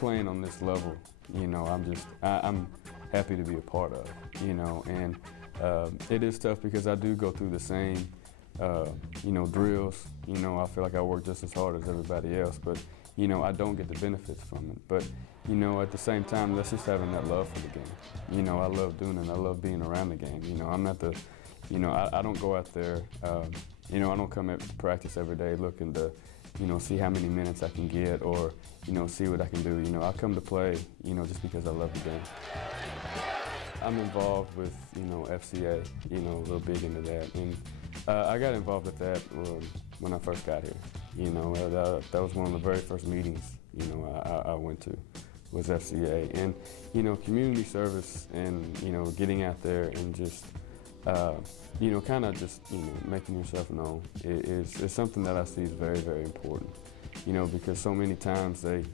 playing on this level, you know, I'm happy to be a part of, you know, and it is tough because I do go through the same, you know, drills. You know, I feel like I work just as hard as everybody else, but, you know, I don't get the benefits from it. But, you know, at the same time, that's just having that love for the game. You know, I love doing it. I love being around the game. You know, I'm not the, you know, I don't go out there, you know, I don't come at practice every day looking to, you know, see how many minutes I can get or, you know, see what I can do. You know, I come to play, you know, just because I love the game. I'm involved with, you know, FCA, you know, a little big into that. And I got involved with that when I first got here. You know, that was one of the very first meetings, you know, I went to, was FCA. And, you know, community service and, you know, getting out there and just, you know, kind of just, you know, making yourself known is something that I see is very, very important. You know, because so many times they,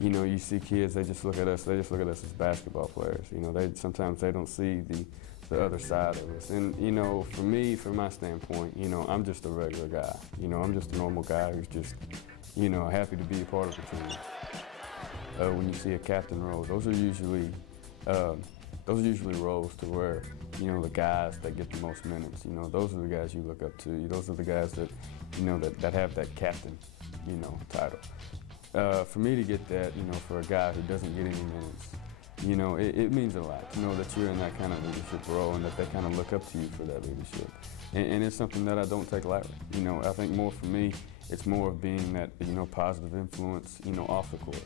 you know, you see kids, they just look at us as basketball players. You know, sometimes they don't see the other side of us. And, you know, for me, from my standpoint, you know, I'm just a regular guy. You know, I'm just a normal guy who's just, you know, happy to be a part of the team. When you see a captain role, those are usually roles to where, you know, the guys that get the most minutes, you know, those are the guys you look up to. Those are the guys that, you know, that have that captain, you know, title. For me to get that, you know, for a guy who doesn't get any minutes, you know, it means a lot to know that you're in that kind of leadership role and that they kind of look up to you for that leadership. And it's something that I don't take lightly. You know, I think more for me, it's more of being that, you know, positive influence, you know, off the court.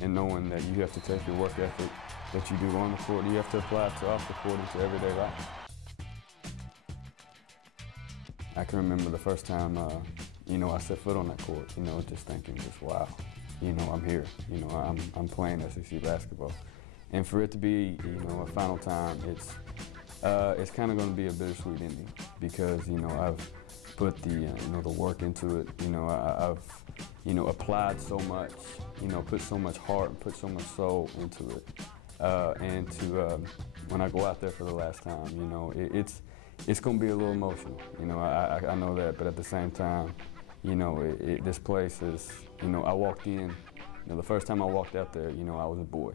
And knowing that you have to take your work ethic that you do on the court, you have to apply it to off the court into everyday life. I can remember the first time, you know, I set foot on that court, you know, just thinking just, wow, you know, I'm here. You know, I'm playing SEC basketball. And for it to be, you know, a final time, it's kind of going to be a bittersweet ending because, you know, I've put the, you know, the work into it. You know, I've, you know, applied so much, you know, put so much heart and put so much soul into it. And to, when I go out there for the last time, you know, it's going to be a little emotional. You know, I know that, but at the same time, you know, this place is, you know, I walked in, you know, the first time I walked out there, you know, I was a boy.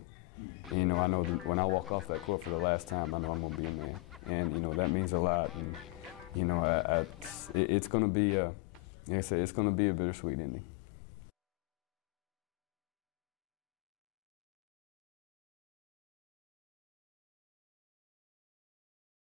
And, you know, I know that when I walk off that court for the last time, I know I'm going to be a man. And, you know, that means a lot. And, you know, it's going to be, like I said, it's going to be a bittersweet ending.